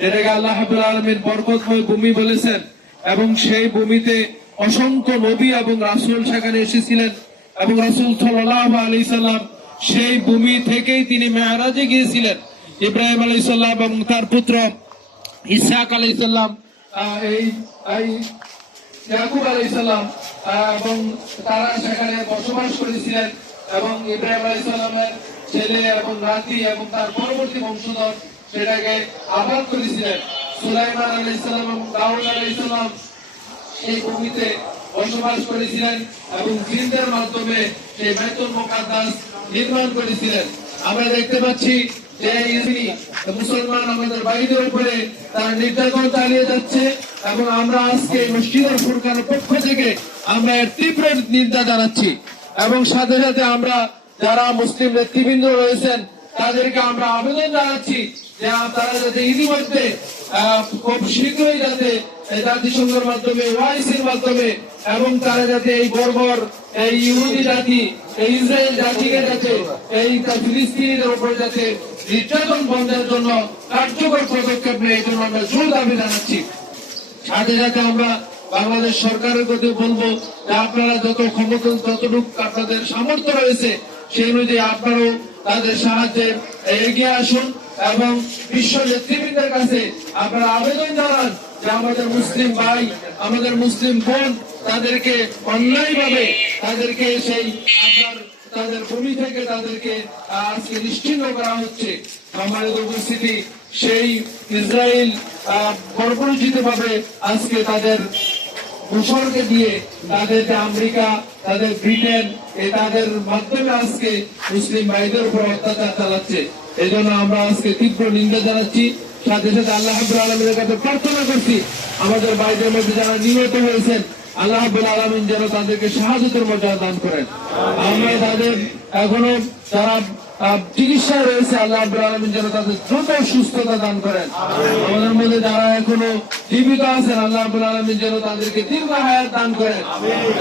যেটাকে আল্লাহ হাবুল আলমীর বরকতময় ভূমি বলেছেন এবং সেই ভূমিতে অসংখ্য নবী এবং রাসূল সেখানে এসেছিলেন এবং রাসূল সাল্লাম সেই ভূমি থেকেই তিনি মেয়ারাজে গিয়েছিলেন। ইব্রাহিম আলাইহিস সালাম এবং তার পুত্র ইসহাক আলাইহিস সালাম আহ, এই ইয়াকুব আহ, এবং তারা সেখানে বসবাস করেছিলেন এবং ইব্রাহিম আলাইহিস সালামের ছেলে এবং নাতি এবং তার পরবর্তী বংশধর সেটাকে আবাদ করেছিলেন সুলাইমান আলাইহিস সালাম এবং দাউদ আলাইহিস সালাম। সেই ভূমিতে বসবাস করেছিলেন এবং জিনদের মাধ্যমে সেই বাইতুল মুকাদ্দাস নির্মাণ করেছিলেন। আমরা দেখতে পাচ্ছি যে মুসলমান আমাদের বাইরের উপরে তার নির্যাতন চালিয়ে যাচ্ছে এবং আমরা আজকে মসজিদের ফুরকানের পক্ষ থেকে আমরা এর তীব্র নিন্দা জানাচ্ছি এবং সাথে সাথে আমরা যারা মুসলিম নেতৃবৃন্দ রয়েছেন, তাদেরকে আমরা আবেদন জানাচ্ছি খুব শীঘ্রই যাতে জাতিসংঘের মাধ্যমে ওয়াইসির মাধ্যমে, এবং তারা যাতে এই বর্বর, এই ইহুদি জাতি, এই ইসরায়েল জাতিকে যাতে এই ফিলিস্তিনিদের উপর যাতে নির্যাতন বন্ধের জন্য কার্যকর পদক্ষেপ নেয়, এই জন্য আমরা জোর দাবি জানাচ্ছি। সাথে সাথে আমরা বাংলাদেশ সরকারের প্রতি বলব যে আপনারা যত ক্ষমতা যতটুকু আপনাদের সামর্থ্য রয়েছে, সেই অনুযায়ী আপনারাও তাদের সাহায্যে এগিয়ে আসুন। এবং বিশ্ব নেতৃবৃন্দের কাছে আপনারা আবেদন জানান যে আমাদের মুসলিম ভাই, আমাদের মুসলিম বোন তাদেরকে অন্যায়ভাবে তাদেরকে সেই তাদের ভূমি থেকে তাদেরকে আজকে নিশ্চিন্ন করা হচ্ছে। সম্মানিত উপস্থিতি, সেই ইসরায়েল ভাবে আজকে তাদের ঘোষণকে দিয়ে তাদের যে আমেরিকা, তাদের ব্রিটেন, এ তাদের মাধ্যমে আজকে মুসলিম ভাইদের উপর অত্যাচার চালাচ্ছে। এই জন্য আমরা আজকে তীব্র নিন্দা জানাচ্ছি। সাথে সাথে আল্লাহ আলমের কাছে প্রার্থনা করছি, আমাদের ভাইদের মধ্যে যারা নিহত হয়েছেন, আল্লাহ হাবুল আলমিন যেন তাদেরকে শাহাদতের মর্যাদা দান করেন। আমরা তাদের এখনও যারা আহ, চিকিৎসায় রয়েছে আল্লাহ আব্দুল আলমিন যেন তাদের দ্রুত সুস্থতা দান করেন। আমাদের মধ্যে যারা এখনও জীবিত আছেন আল্লাহ আব্দুল আলমিন যেন তাদেরকে দীর্ঘ হায়াত দান করেন।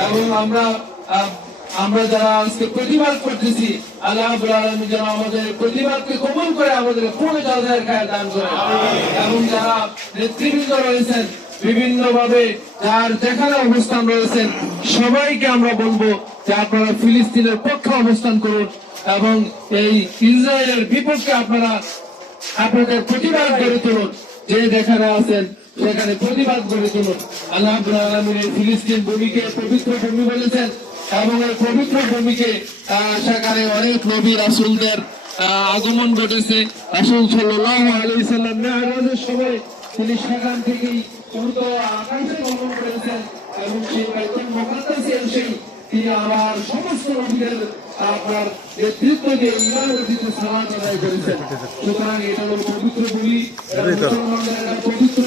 এবং আমরা আমরা যারা আজকে প্রতিবাদ করতেছি আল্লাহ যেন আমাদের প্রতিবাদকে কবুল করে আমাদের পূর্ণ খায় দান করেন। এবং যারা নেতৃবৃন্দ রয়েছেন বিভিন্ন ভাবে যার যেখানে অবস্থান রয়েছেন সবাইকে আমরা বলব যে আপনারা ফিলিস্তিনের পক্ষে অবস্থান করুন। এবং এই ইসরায়েলের বিপক্ষে আপনারা আপনাদের প্রতিবাদ গড়ে তুলুন। যে যেখানে আছেন, সেখানে প্রতিবাদ গড়ে তুলুন। আল্লাহ আলমিন এই ফিলিস্তিন ভূমিকে পবিত্র ভূমি বলেছেন এবং এই পবিত্র ভূমিকে সেখানে অনেক নবী রাসুলদের আগমন ঘটেছে। রাসুল সাল্লাহ আলী সাল্লাম মেহরাজের সময় তিনি সেখান থেকেই দ্রুত আকাশে গমন করেছেন এবং সেই বাইতুল মুকাদ্দাসে এসেই তিনি আমার সমস্ত নবীদের আপনার নেতৃত্ব দিয়ে ইমানের দিতে সালাত আদায় করেছেন সুতরাং এটা হলো পবিত্র বলি মুসলমানদের পবিত্র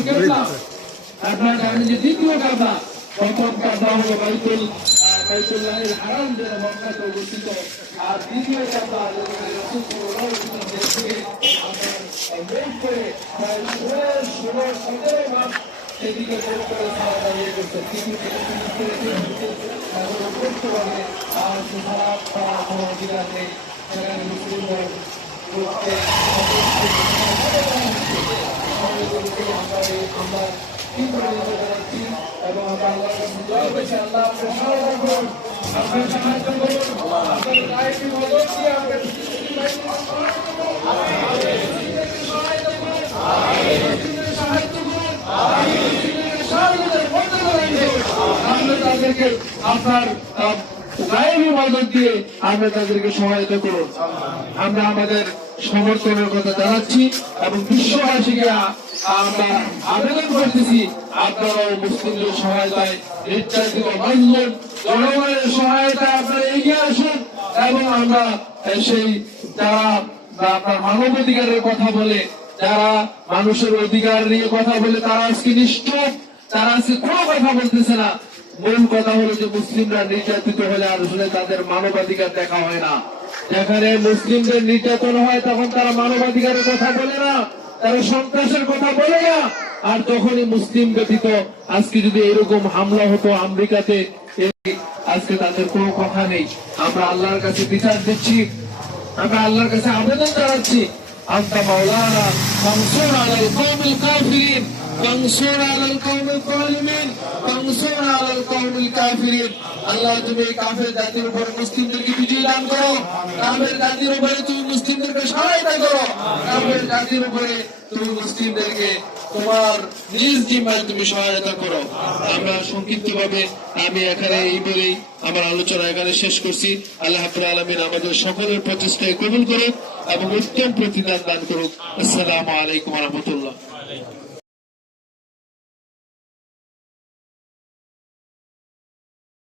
আপনারা জানেন যে দ্বিতীয় কাবা প্রথম কাবা হলো বাইতুল বাইতুল্লাহের হারাম যেটা মক্কাতে অবস্থিত আর দ্বিতীয় কাবা রাসূল সাল্লাল্লাহু আলাইহি ওয়াসাল্লাম থেকে আপনার করে প্রায় ষোলো ষোলো সতেরো মাস বের করে সারা দাঁড়িয়ে করছে করতে আর সারা পাওয়া কোনো অধিকার নেই সেখানে মুসলিমদের করতে আমরা তীব্র নিন্দা জানাচ্ছি এবং আমরা আল্লাহ সহায়তা করুন, আপনার সাহায্য করুন, আপনার গায়েবী মদত দিয়ে আপনার মুসলিমদের সাহায্য করুন মুসলিমদের সাহায্যের মধ্যে করেন আমরা তাদেরকে আপনার গায়েবী মদত দিয়ে আমরা তাদেরকে সহায়তা আমরা আমাদের সমর্থনের কথা জানাচ্ছি এবং বিশ্ববাসীকে আমরা আবেদন করতেছি আপনারাও মুসলিমদের সহায়তায় নির্যাতিত মানুষজন জনগণের সহায়তায় আপনারা এগিয়ে আসুন এবং আমরা সেই যারা আপনার মানবাধিকারের কথা বলে, যারা মানুষের অধিকার নিয়ে কথা বলে, তারা আজকে নিষ্ঠুর, তারা আজকে কোনো কথা বলতেছে না। মূল কথা হলো যে মুসলিমরা নির্যাতিত হলে আর আসলে তাদের মানবাধিকার দেখা হয় না। যেখানে মুসলিমদের নির্যাতন হয়, তখন তারা মানবাধিকারের কথা বলে না, তারা সন্ত্রাসের কথা বলে না। আর তখনই মুসলিম ব্যতীত আজকে যদি এরকম হামলা হতো আমেরিকাতে আজকে তাদের কোনো কথা নেই। আমরা আল্লাহর কাছে বিচার দিচ্ছি, আমরা আল্লাহর কাছে আবেদন জানাচ্ছি। আন্তা মাওলানা ফানসুর আলাল কওমিল কাফিরিন ফানসুর আলাল কওমিল জালিমিন ফানসুর আলাল কওমিল কাফিরিন। আল্লাহ, তুমি কাফের জাতির উপর মুসলিমদেরকে বিজয় দান করো। কাফের জাতির উপরে তুমি মুসলিমদেরকে সহায়তা করো। কাফের জাতির উপরে তুমি মুসলিমদেরকে তোমার নিজ জিম্মায় তুমি সহায়তা করো। আমরা সংক্ষিপ্ত ভাবে আমি এখানে এই বলেই আমার আলোচনা এখানে শেষ করছি। আল্লাহ হাফিজ আলমিন আমাদের সকলের প্রচেষ্টায় কবুল করুক এবং উত্তম প্রতিদান দান করুক। আসসালামু আলাইকুম রহমতুল্লাহ।